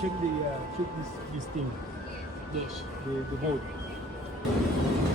check the uh, check this this thing. Yes. The the boat.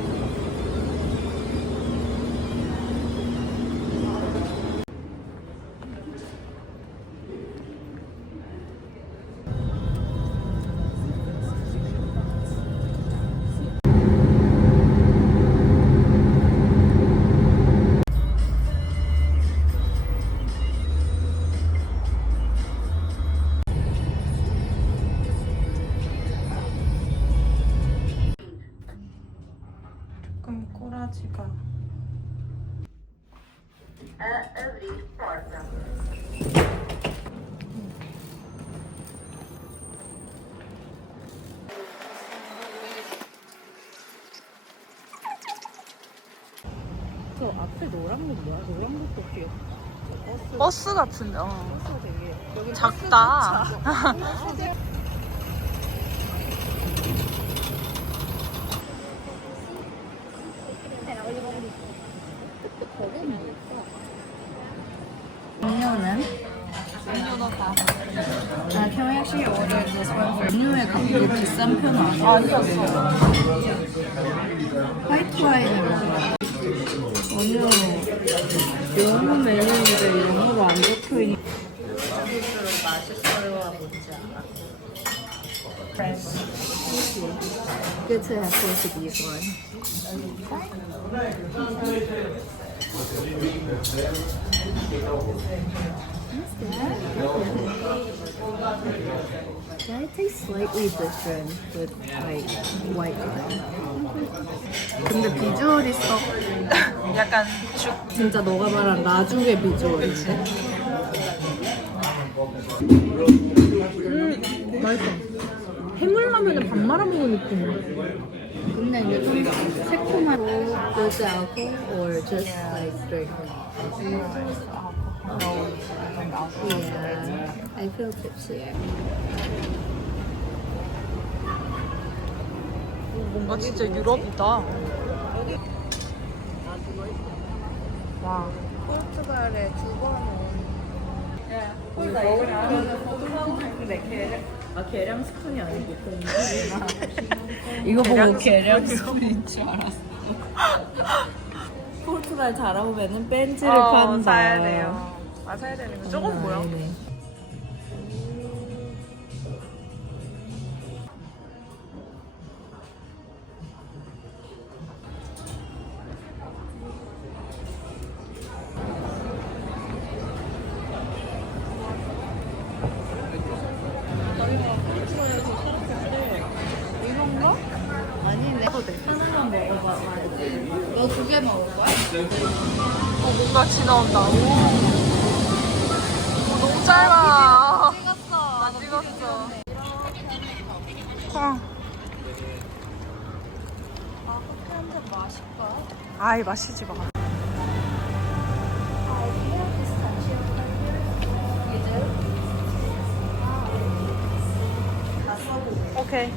앞에 노란 거 뭐야? 노란 것도 귀엽다. 저 버스 버스 같은데 어. 버스 되게 여기 작다 음료는? 아, can we actually order this one for 음료에 가격이 비싼 편은. 아니었어 화이트 와인을 먹어요. 음료 영어 메뉴인데 영어로 안 적혀 있는. 맛있어요가 뭔지 알아? Good to have these one. Yeah, it tastes slightly different with like white wine. 근데 비주얼이 썩 약간 죽 진짜 너가 말한 라죽의 비주얼인데. 음, 맛있어. 해물라면에 밥 말아 먹는 느낌이야. 근데 이게 좀 새콤하고 alcohol or just like straight? Yeah, I feel tipsy. 뭔가 진짜 유럽이다 와 포르투갈에 두 번 온. 아 계량 스푼이 아니고 이거 보고 계량 스푼인 줄 알았어. 포르투갈 잘하면은 벤츠를 어, 판다. 사야 돼요 아 사야 되는 거 저건 뭐야? 이건가? 아니네. 하나만 먹어봐. 너 두 개 먹을 거야? 어, 뭔가 지나온다 오. 오, 너무 짧아 찍었어. 나 찍었어 어. 아, 커피 한 잔 마실까? 아이 마시지 마 오케이.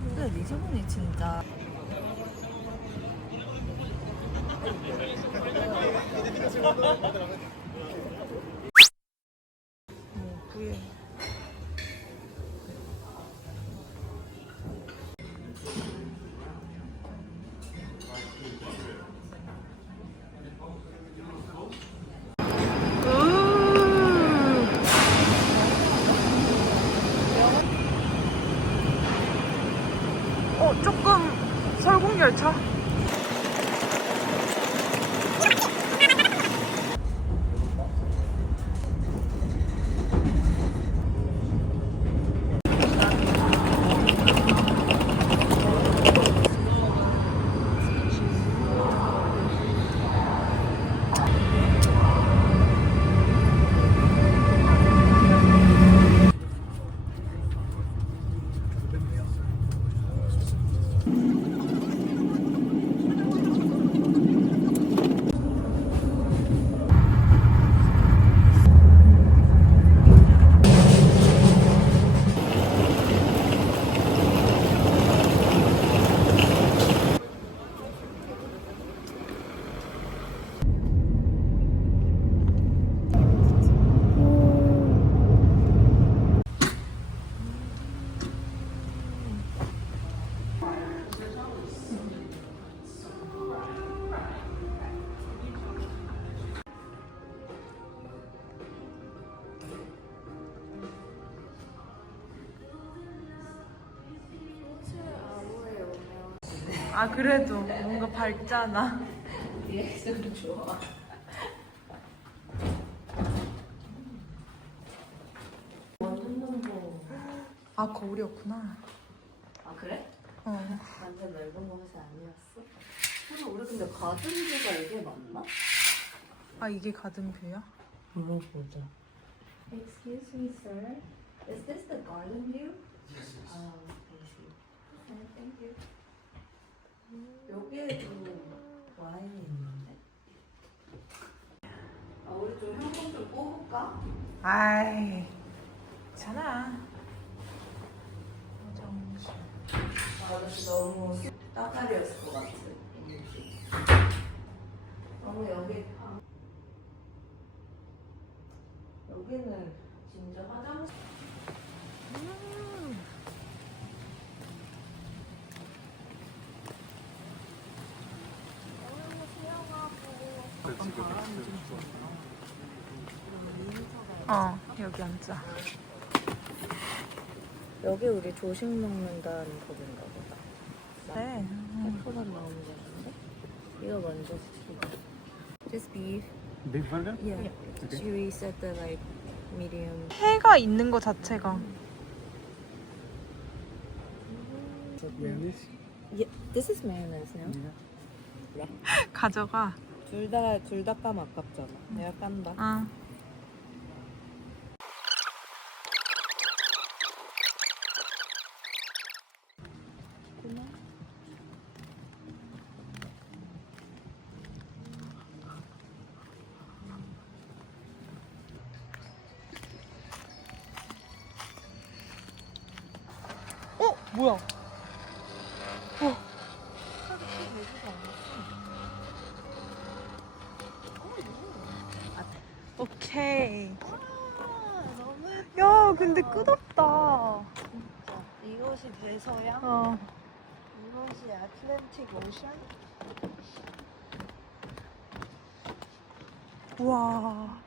근데 리즈본이 진짜 아 그래도 뭔가 밝잖아. 리액션 좋아. 아 거울이었구나. 아 그래? 어. 완전 넓은 곳이 아니었어? 그래서 우리 근데 가든뷰가 이게 맞나? 아 이게 가든뷰야? 물어보자. Excuse me, sir. Is this the garden view? Yes. 아, I see. Okay, thank you. 여기에도 와인이 있는데? 아, 우리 좀 현금 좀 뽑을까? 아이 괜찮아. 아, 근데 너무 따다리였을 것 같아. 너무 여기 방. 여기는 진짜 화장실. 어 여기 앉자. 여기 우리 조식 먹는다는 거인가 보다. 네. 해프만 나오는 건데? 이거 먼저 시키자. Just beef. Big burger? Yeah. Should we set the like medium? 해가 있는 거 자체가 Mayonnaise? Yeah, this is mayonnaise now. 가져가. 둘 다 둘 다 까면 아깝잖아. 내가 깐다. 아. 근데 끝없다. 이곳이 대서양. 어. 이곳이 아틀랜틱 오션. 와.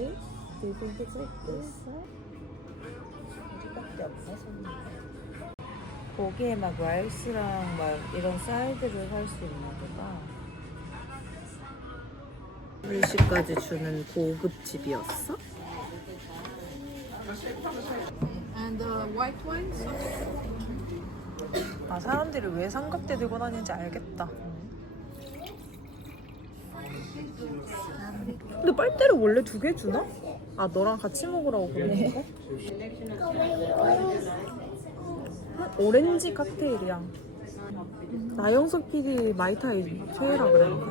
Do you think it's like this side? 우리밖에 없나 손님? 거기에 막 라이스랑 막 이런 사이드를 살 수 있나 보다. 일시까지 주는 고급 집이었어? And the white wine, 아, 사람들이 왜 삼각대 들고 다니는지 알겠다. 근데 빨대를 원래 두 개 주나? 아, 너랑 같이 먹으라고 그러는 거? 오렌지 칵테일이야. 나영석 PD 마이타이 테이라 그랬는데.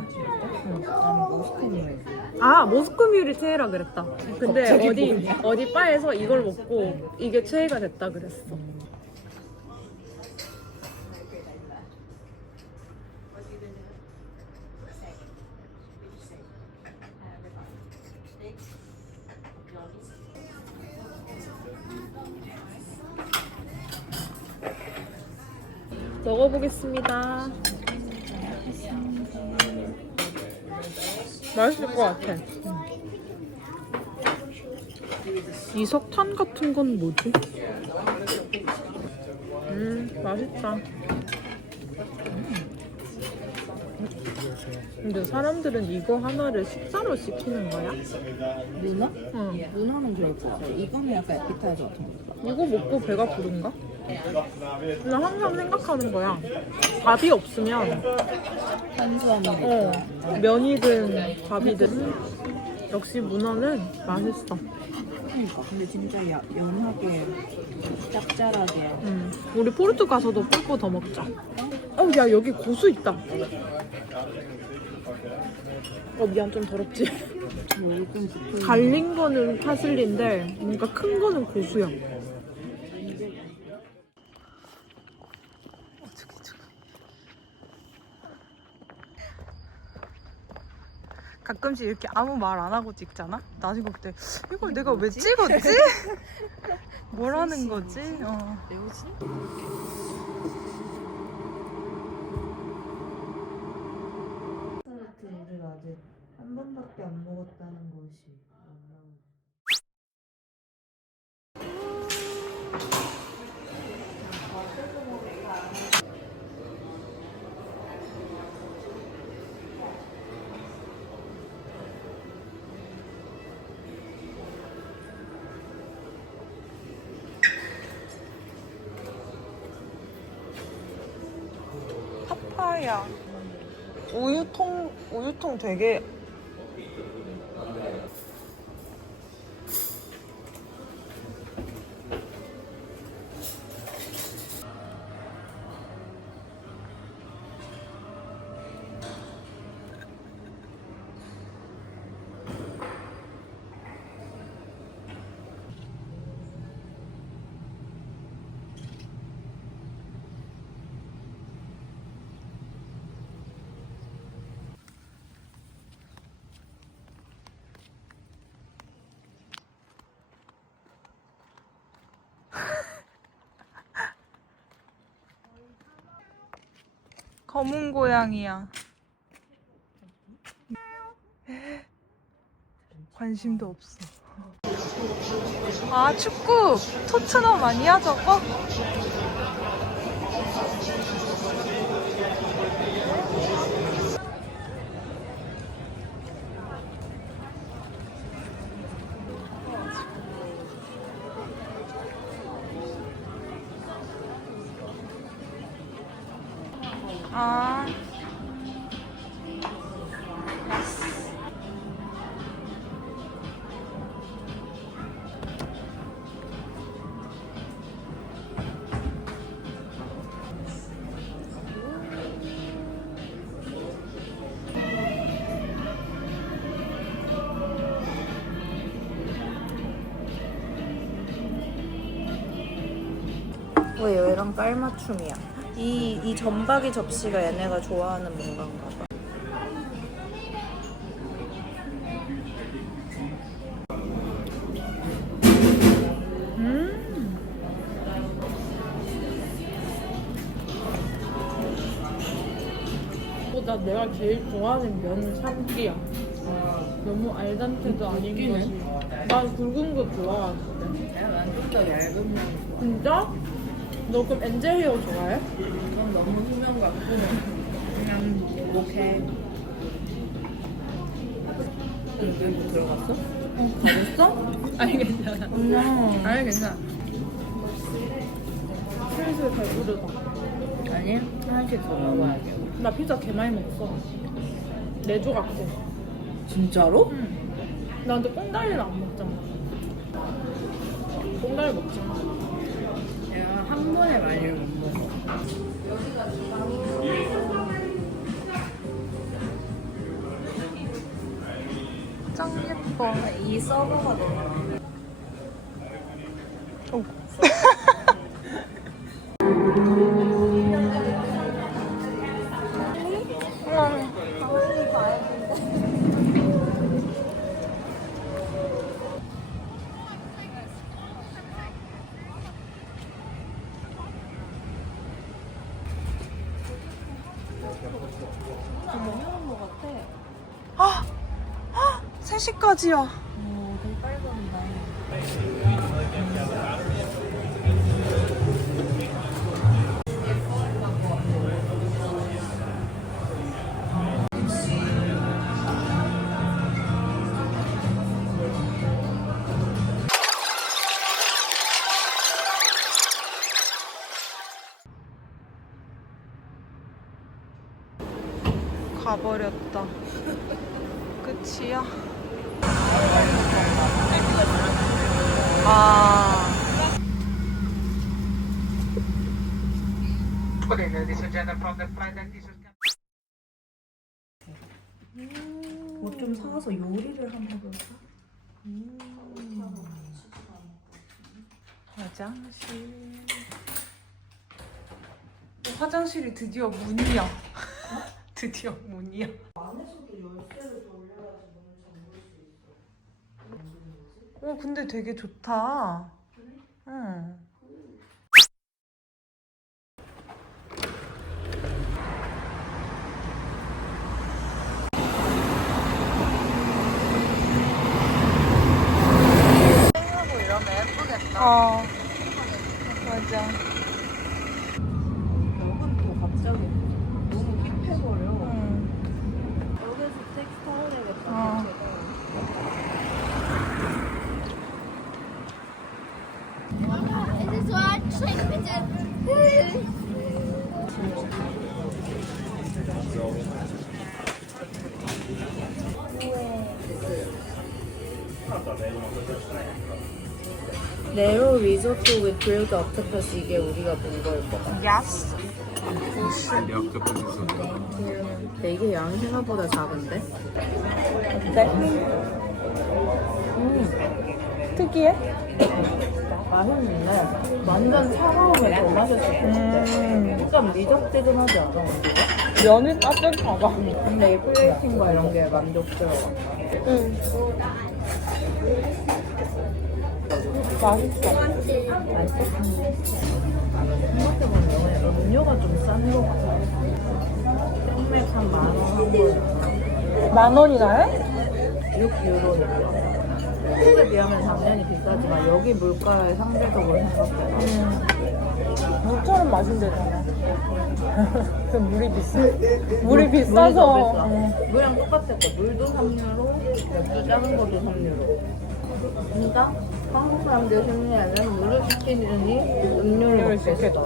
아 모스크 뮬이 최애라 그랬다. 근데 어디 어디 바에서 이걸 먹고 이게 최애가 됐다 그랬어. 이 석탄 같은 건 뭐지? 음, 맛있다. 근데 사람들은 이거 하나를 식사로 시키는 거야? 문어? 응. 문어는 그렇고 이거는 약간 에피타이저 같은 거. 이거 먹고 배가 부른가? 나 항상 생각하는 거야. 밥이 없으면 탄수화물이 어, 면이든 밥이든 역시 문어는 맛있어. 그러니까 근데 진짜 야, 연하게 짭짤하게 음. 우리 포르투 가서도 뿔뽀 더 먹자. 어, 야 여기 고수 있다. 어 미안 좀 더럽지. 좀 붙어 갈린 거는 파슬리인데 뭔가 큰 거는 고수야. 가끔씩 이렇게 아무 말 안 하고 찍잖아? 나중에 그때 이걸 내가 왜 찍었지? 뭐라는 거지? 어. 를 우유통 우유통 되게 검은 고양이야. 관심도 없어. 아 축구 토트넘 아니야 저거? 얘랑 깔맞춤이야? 이, 이 점박이 접시가 얘네가 좋아하는 뭔가인가 봐. 보다 내가 제일 좋아하는 면은 삼기야. 너무 알단테도 아닌 것이. 난 굵은 거 좋아하는데. 난좀더 얇은 면 진짜? 너 그럼 엔젤 헤어 좋아해? 그건 너무 투명 같고 그냥 여기 뭐 들어갔어? 어, 가졌어? 아니, 괜찮아. 음. 아니, 괜찮아. 슬슬 배부르다. 아니 하나씩 더 먹어야 돼나 피자 개 많이 먹었어. 네 조각째. 진짜로? 응. 나 근데 꽁다리는 안 먹잖아. 꽁다리 먹지 마. 한 번에 많이 못 먹어 짱 예뻐. 이 서버가 너무 3시까지야. 오, 어, 되게 빨리 가버렸다. 끝이야. 아. 뭐좀 사와서 요리를 한번 해볼까? 화장실. 어, 화장실이 드디어 문이야. 드디어 문이야. 어, 근데 되게 좋다. 응. 리조트 with grilled octopus 이게 우리가 본 거일 것 같아. 야스. 근데 이게 양이 생각보다 작은데? 특이해? 맛있는데 완전 차가우면 더 맛있을 것 같아. 약간 미적지근하지 않아? 면이 따뜻하다. 근데 이 플레이팅과 이런 게 만족스러워. 응. 맛있어. 생각해보면 음료가 좀 싼 거 같아. 생맥 한만원한 거. 만 원이나 해? 6 유로니까. 한국에 비하면 당연히 비싸지만 여기 물가의 상대적으로 생각해봐. 물처럼 마신대잖아. 그 물이 비싸. 물이 물- 비싸서. 물이 더 비싸. 응. 물이랑 똑같을 거. 물도 3유로, 맥주 작은 것도 3유로. 그러니까 한국 사람들 심리에는 물을 시키니 음료를 있겠다.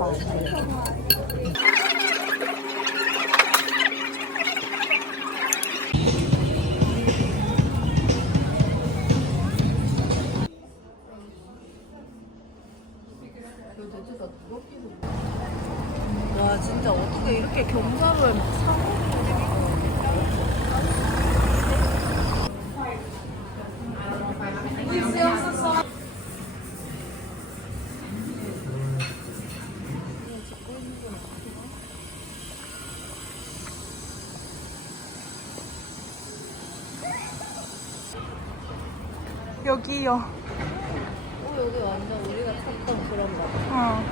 여기요. 어, 여기 완전 우리가 찾던 그런 거 어.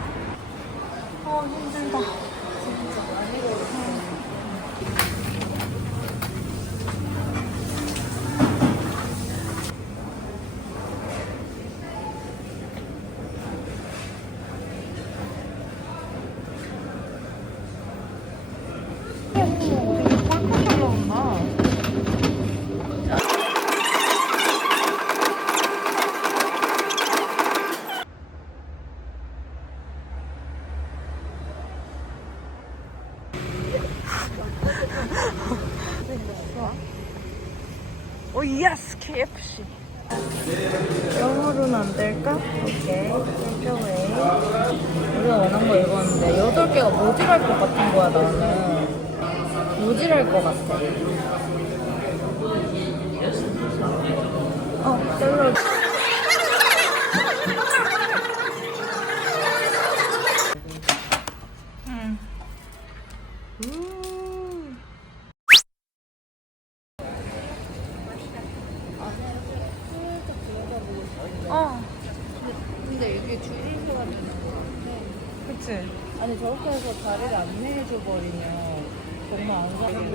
아, 힘들다. 오, 예스! KFC. 영어로는 안 될까? 오케이. 땡겨웨이. 우리가 원한 거 이거였는데 여덟 개가 모질할 것 같은 거야 나는. 모질할 것 같아. 어, 샐러드. 응. 음. 어, 근데 이게 줄을 서야 되는 거 같아. 그치. 아니 저렇게 해서 자리를 안내해줘 버리면 정말 안 사는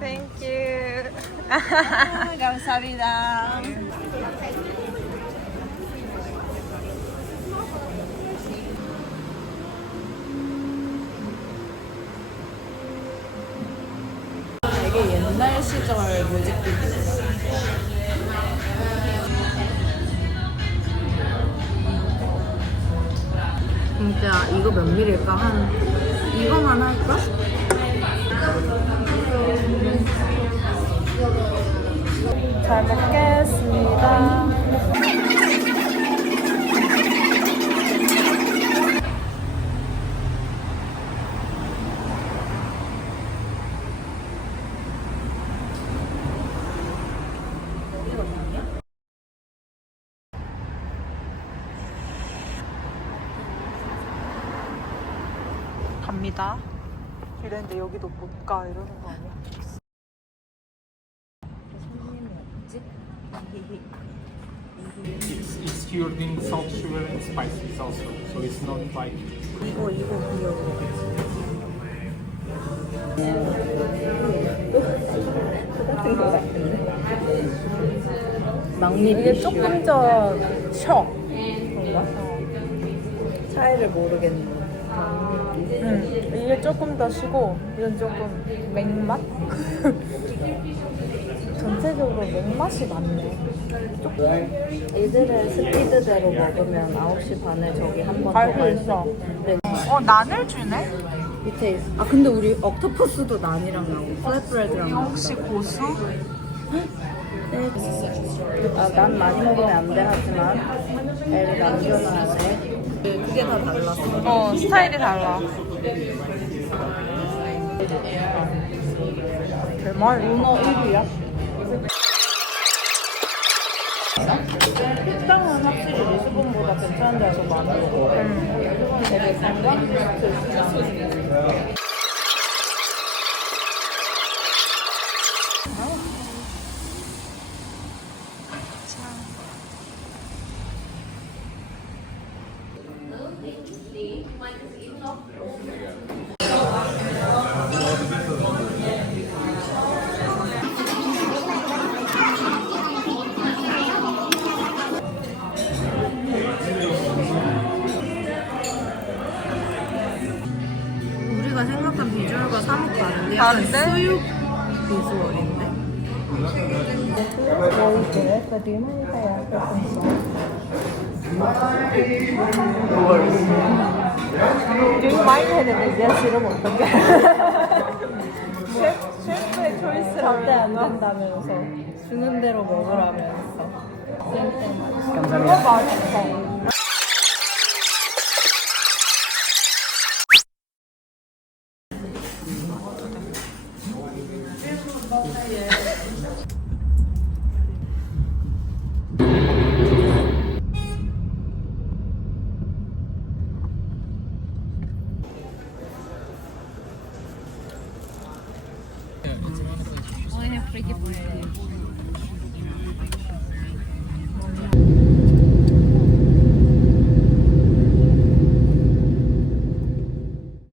Thank you. 감사합니다. 되게 옛날 시절 음, 야 이거 몇 밀일까? 한 이거만 할까? 잘 먹겠습니다. 갑니다. 이랬는데 여기도 못 가 이러는 거 아니야? 손님이 없지? It's, it's cured in salt, sugar, and spices also. So it's not like 이거 이거 귀여워. 막미 이게 조금 더 셔. 그런가? 차이를 모르겠네. 응. 이게 조금 더 시고 이건 조금 맹맛? 전체적으로 맹맛이 많네. 이들의 스피드대로 먹으면 9시 반에 저기 한 번 더갈 있어. 수 네, 어 난을 주네? 밑에 있어. 아 근데 우리 옥토퍼스도 난이랑 나오고 플랫브레드랑 이거 혹시 고수? 아, 난 많이 먹으면 안 돼 하지만 애를 남겨놔야 돼. 그게 다 달랐어. 어 스타일이 달라. 대말 문어 1위야? 식당은 확실히 리스본보다 괜찮은 거 같아. 리스본 되게 관광 이제 싫으면 어떡해? 셰프, 셰프의 초이스라고 절대 안 된다면서 주는 대로 먹으라면서 그거 맛있어. Gift.